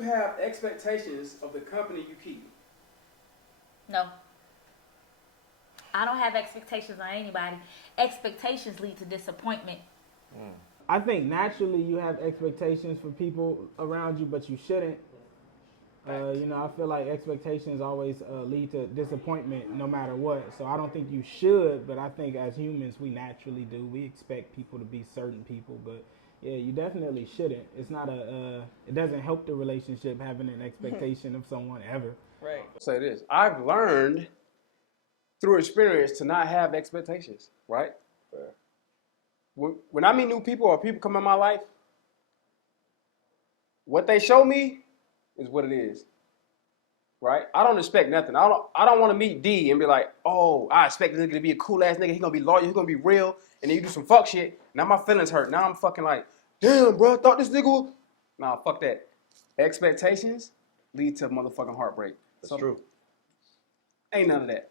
you have expectations of the company you keep? No. I don't have expectations on anybody. Expectations lead to disappointment. I think naturally you have expectations for people around you, but you shouldn't. I feel like expectations always lead to disappointment no matter what. So I don't think you should, but I think as humans we naturally do. We expect people to be certain people, but yeah, you definitely shouldn't. It's not it doesn't help the relationship having an expectation of someone ever. Right. Say this. I've learned through experience to not have expectations, right? When I meet new people or people come in my life, what they show me is what it is, right? I don't expect nothing. I don't want to meet D and be like, oh, I expect this nigga to be a cool ass nigga. He gonna be loyal. He gonna be real. And then you do some fuck shit. Now my feelings hurt. Now I'm fucking like, damn, bro. I thought this nigga was. Nah, fuck that. Expectations lead to motherfucking heartbreak. That's true. Ain't none of that.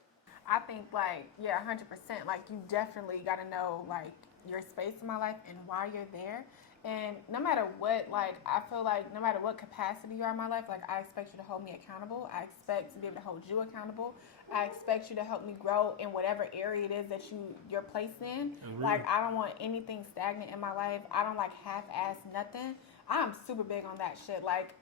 I think, like, yeah, 100%. Like, you definitely got to know, like, your space in my life and why you're there. And no matter what, like, I feel like no matter what capacity you are in my life, like, I expect you to hold me accountable. I expect to be able to hold you accountable. I expect you to help me grow in whatever area it is that you're placed in. Mm-hmm. Like, I don't want anything stagnant in my life. I don't, like, half-ass nothing. I'm super big on that shit. Like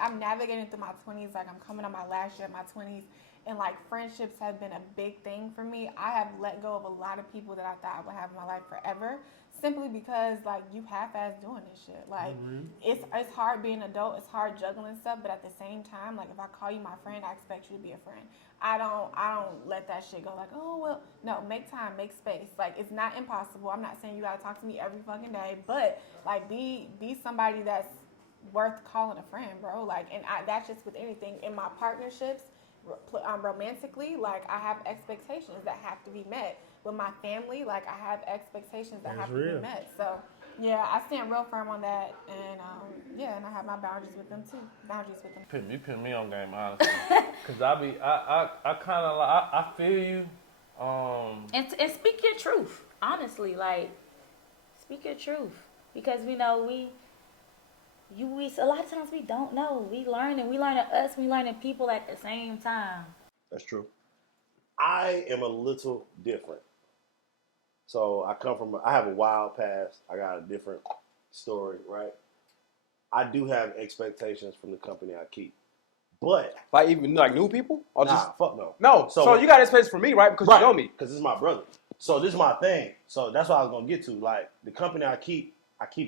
I'm navigating through my 20s. Like, I'm coming on my last year of my 20s. And, like, friendships have been a big thing for me. I have let go of a lot of people that I thought I would have in my life forever simply because, like, you half-ass doing this shit. Like, it's hard being an adult. It's hard juggling stuff. But at the same time, like, if I call you my friend, I expect you to be a friend. I don't let that shit go like, oh, well, no, make time, make space. Like, it's not impossible. I'm not saying you got to talk to me every fucking day. But, like, be somebody that's worth calling a friend, bro. Like, and that's just with anything. In my partnerships, romantically, like, I have expectations that have to be met. With my family, like, I have expectations that have to be met. So, yeah, I stand real firm on that, and and I have my boundaries with them too. You put me on game, honestly, because I kind of like, I feel you. And speak your truth, honestly. Like, speak your truth, because we know we a lot of times we don't know. We learning us, we learning people at the same time. That's true. I am a little different. So I have a wild past. I got a different story, right? I do have expectations from the company I keep. But like even like new people? Or fuck no. No. So you got expectations for me, right? Because you know me. Because this is my brother. So this is my thing. So that's what I was gonna get to. Like the company I keep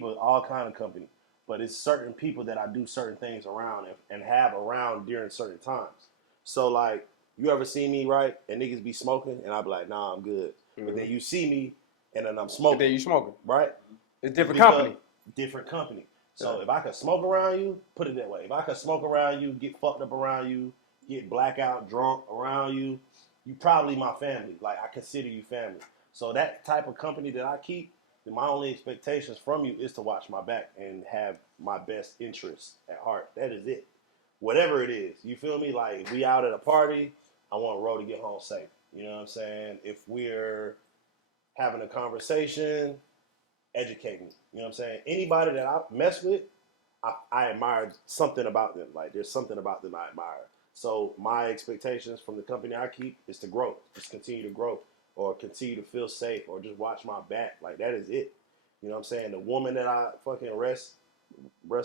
all kind of company. But it's certain people that I do certain things around and have around during certain times. So like you ever see me, right? And niggas be smoking and I be like, nah, I'm good. Mm-hmm. But then you see me and then I'm smoking. And then you smoking. Right? It's different company. Different company. So if I could smoke around you, put it that way. If I could smoke around you, get fucked up around you, get blackout drunk around you, you probably my family. Like I consider you family. So that type of company that I keep, my only expectations from you is to watch my back and have my best interests at heart. That is it. Whatever it is. You feel me? Like if we out at a party, I want Ro to get home safe. You know what I'm saying? If we're having a conversation, educate me. You know what I'm saying? Anybody that I mess with, I admire something about them. Like there's something about them I admire. So my expectations from the company I keep is to grow. Just continue to grow. Or continue to feel safe, or just watch my back. Like, that is it. You know what I'm saying? The woman that I fucking rest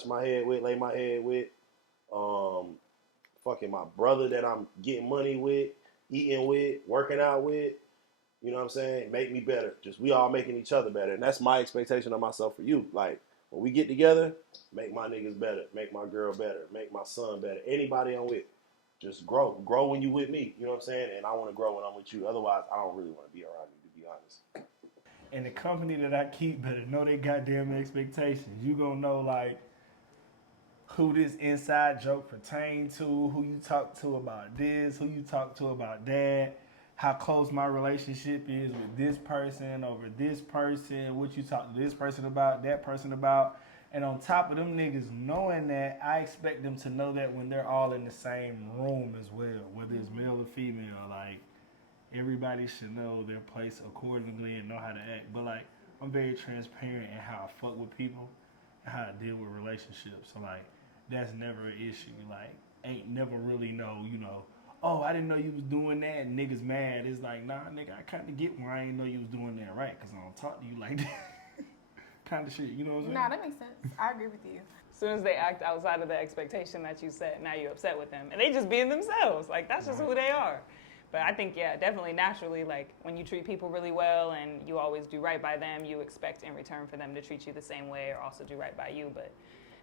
my head with, lay my head with, fucking my brother that I'm getting money with, eating with, working out with, you know what I'm saying? Make me better. Just we all making each other better. And that's my expectation of myself for you. Like, when we get together, make my niggas better, make my girl better, make my son better. Anybody I'm with. Just grow. Grow when you with me. You know what I'm saying? And I want to grow when I'm with you. Otherwise, I don't really want to be around you, to be honest. And the company that I keep better know their goddamn expectations. You gonna know, like, who this inside joke pertain to, who you talk to about this, who you talk to about that, how close my relationship is with this person over this person, what you talk to this person about, that person about. And on top of them niggas knowing that, I expect them to know that when they're all in the same room as well, whether it's male or female. Like, everybody should know their place accordingly and know how to act. But, like, I'm very transparent in how I fuck with people and how I deal with relationships. So, like, that's never an issue. Like, ain't never really oh, I didn't know you was doing that. And niggas mad. It's like, nah, nigga, I kind of get why I didn't know you was doing that, right? Because I don't talk to you like that. Kind of shit, you know what I'm saying? No, that makes sense. I agree with you. As soon as they act outside of the expectation that you set, now you're upset with them. And they just being themselves. Like, that's just who they are. But I think, yeah, definitely naturally, like, when you treat people really well and you always do right by them, you expect in return for them to treat you the same way or also do right by you. But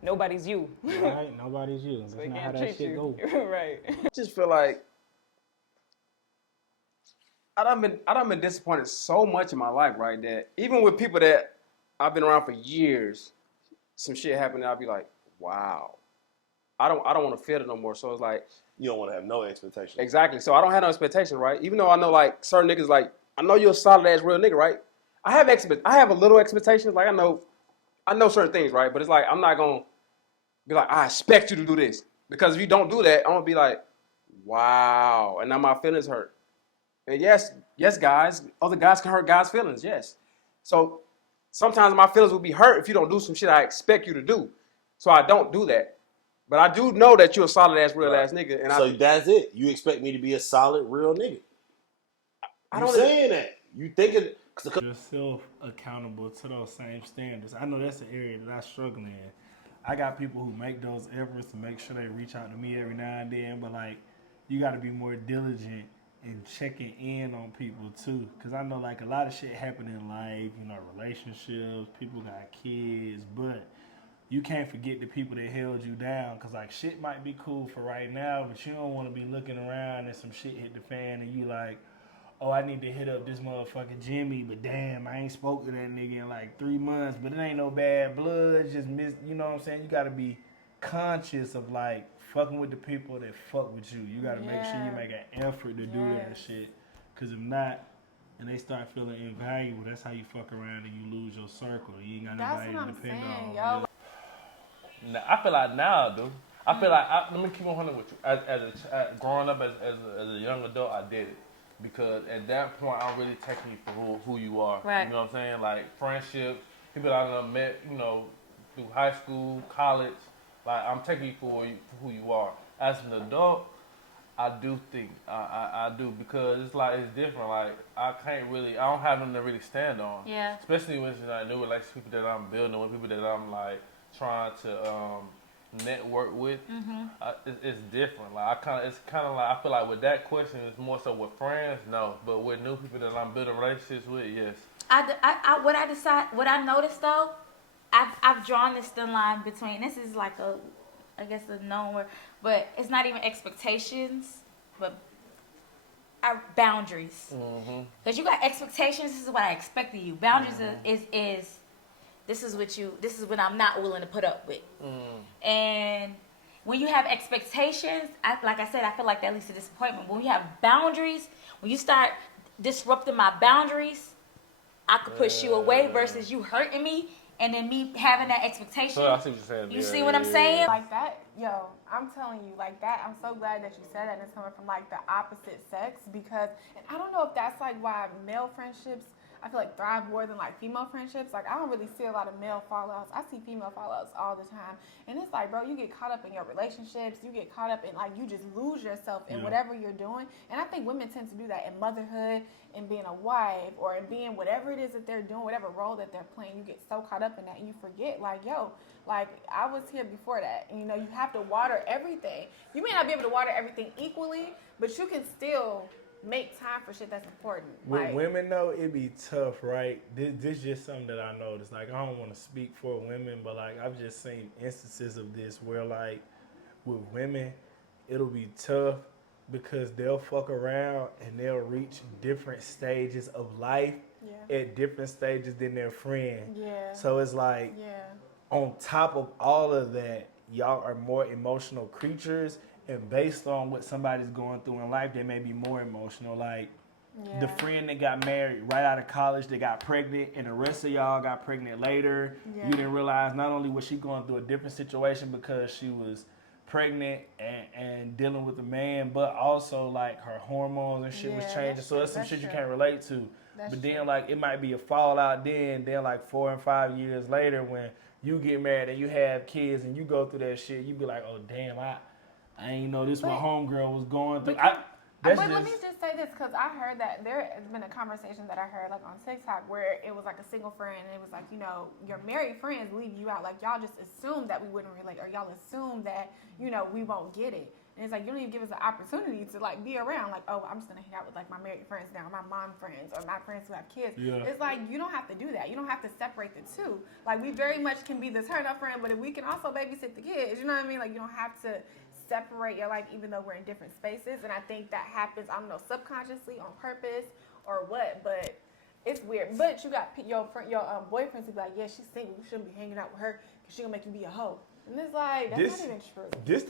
nobody's you. Right? Nobody's you. So That's they not how can't that treat shit you. go. Right. I just feel like I done been disappointed so much in my life, right? That even with people that I've been around for years, some shit happened and I'll be like, wow. I don't want to feel it no more. So it's like, You don't want to have no expectations. exactly. So I don't have no expectations, right? Even though I know like certain niggas, like I know you're a solid ass real nigga, right? I have a little expectations. Like I know certain things, right? But it's like I'm not gonna be like, I expect you to do this. Because if you don't do that, I'm gonna be like, wow. And now my feelings hurt. And yes, guys, other guys can hurt guys' feelings, yes. So sometimes my feelings will be hurt if you don't do some shit I expect you to do. So I don't do that. But I do know that you're a solid ass, real ass nigga. And so that's it. You expect me to be a solid, real nigga. I You don't saying that. You thinking... Yourself accountable to those same standards. I know that's the area that I struggle in. I got people who make those efforts to make sure they reach out to me every now and then, but like, you got to be more diligent in checking in on people too. Because I know like a lot of shit happen in life, relationships, people got kids, but you can't forget the people that held you down. Because like shit might be cool for right now, but you don't want to be looking around and some shit hit the fan and you like, oh, I need to hit up this motherfucking Jimmy, but damn, I ain't spoke to that nigga in like 3 months, but it ain't no bad blood, just miss, you know what I'm saying? You gotta be conscious of like fucking with the people that fuck with you. You gotta make sure you make an effort to do that shit. Cause if not, and they start feeling invaluable, that's how you fuck around and you lose your circle. You ain't got nobody to depend on. Yo. I feel like now, dude. I feel like, let me keep on hunting with you. Growing up as a young adult, I did it. Because at that point, I'm really taking you for who you are. Right. You know what I'm saying? Like friendships, people that I've met, through high school, college. Like I'm taking you for who you are. As an adult, I do think I do because it's different. Like I don't have them to really stand on. Yeah. Especially when it's like new relationships, people that I'm building with, people that I'm like trying to network with. It's different. Like it's kind of like I feel like with that question, it's more so with friends, no, but with new people that I'm building relationships with, yes. What I noticed though, I've drawn this thin line between. This is like I guess a known word, but it's not even expectations, but our boundaries. Because you got expectations. This is what I expect of you. Boundaries is this is what I'm not willing to put up with. And when you have expectations, like I said, I feel like that leads to disappointment. When you have boundaries, when you start disrupting my boundaries, I could push you away versus you hurting me and then me having that expectation. So I see what you're saying. You see what I'm saying? Like that, yo, I'm telling you, like that, I'm so glad that you said that and it's coming from like the opposite sex because, and I don't know if that's like why male friendships, I feel like thrive more than like female friendships. Like I don't really see a lot of male fallouts. I see female fallouts all the time. And it's like, bro, you get caught up in your relationships. You get caught up in like, you just lose yourself in whatever you're doing. And I think women tend to do that in motherhood and being a wife or in being whatever it is that they're doing, whatever role that they're playing. You get so caught up in that and you forget like, yo, like I was here before that. And, you have to water everything. You may not be able to water everything equally, but you can still make time for shit that's important. With women though, it be tough, right? This just something that I noticed. Like I don't want to speak for women, but like I've just seen instances of this where like with women, it'll be tough because they'll fuck around and they'll reach different stages of life at different stages than their friend. Yeah. So it's like on top of all of that, y'all are more emotional creatures. And based on what somebody's going through in life, they may be more emotional. Like the friend that got married right out of college, they got pregnant, and the rest of y'all got pregnant later. Yeah. You didn't realize not only was she going through a different situation because she was pregnant and dealing with a man, but also like her hormones and shit was changing. So that's some shit you can't relate to. But then like it might be a fallout then like 4 and 5 years later when you get married and you have kids and you go through that shit, you be like, oh damn, I ain't know this what homegirl was going through. But let me just say this, because I heard that there has been a conversation that I heard like on TikTok where it was like a single friend, and it was like, you know, your married friends leave you out. Like, y'all just assume that we wouldn't relate, or y'all assume that, you know, we won't get it. And it's like, you don't even give us an opportunity to like be around. Like, oh, I'm just gonna hang out with like my married friends now, my mom friends, or my friends who have kids. Yeah. It's like, you don't have to do that. You don't have to separate the two. Like, we very much can be the turn up friend, but if we can also babysit the kids, you know what I mean? Like, you don't have to separate your life, even though we're in different spaces. And I think that happens, I don't know, subconsciously, on purpose, or what, but it's weird. But you got your boyfriends who be like, yeah, she's single, you shouldn't be hanging out with her because she gonna make you be a hoe. And it's like, that's not even true. This